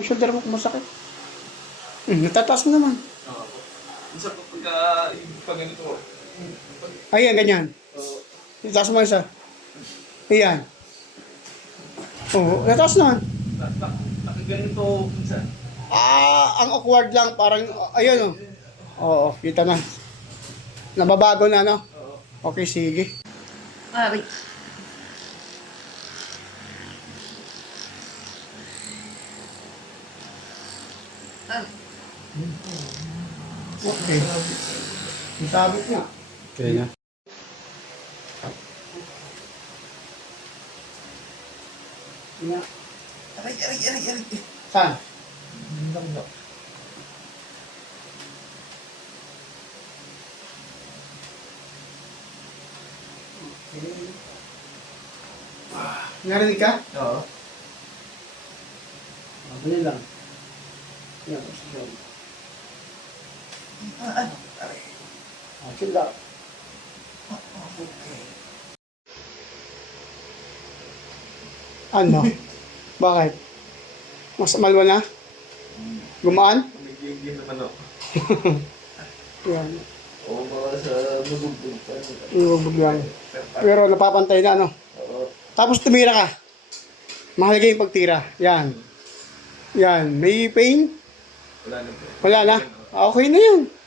Ang shoulder mo kumasakit. Natataas mo naman. Oo. Minsan pag ganito ko. Ayan, ganyan. Oo. Itataas mo isa. Ayan. Oo, natataas naman. Nakaganito minsan. Ang awkward lang, parang, ayun, oh. Oo, kita na. Nababago na, no? Oo. Okay, sige. Ari. Okay. Sabit nga. Okay na. Yeah. Aray. Saan? Narinig ka? Oo. Dali lang. Yan, position. Ano? Aray. Chill out. Okay. Ano? Bakit? Mas malwa na? Gumaan? Nagiging naman ako. Yan. Oo, mga sa bubugbog pa. Iwabog lang. Pero napapantay na, ano? Oo. Tapos tumira ka. Mahalaga yung pagtira. Yan. Yan. May pain? Wala na po. Wala na? Okay na yun.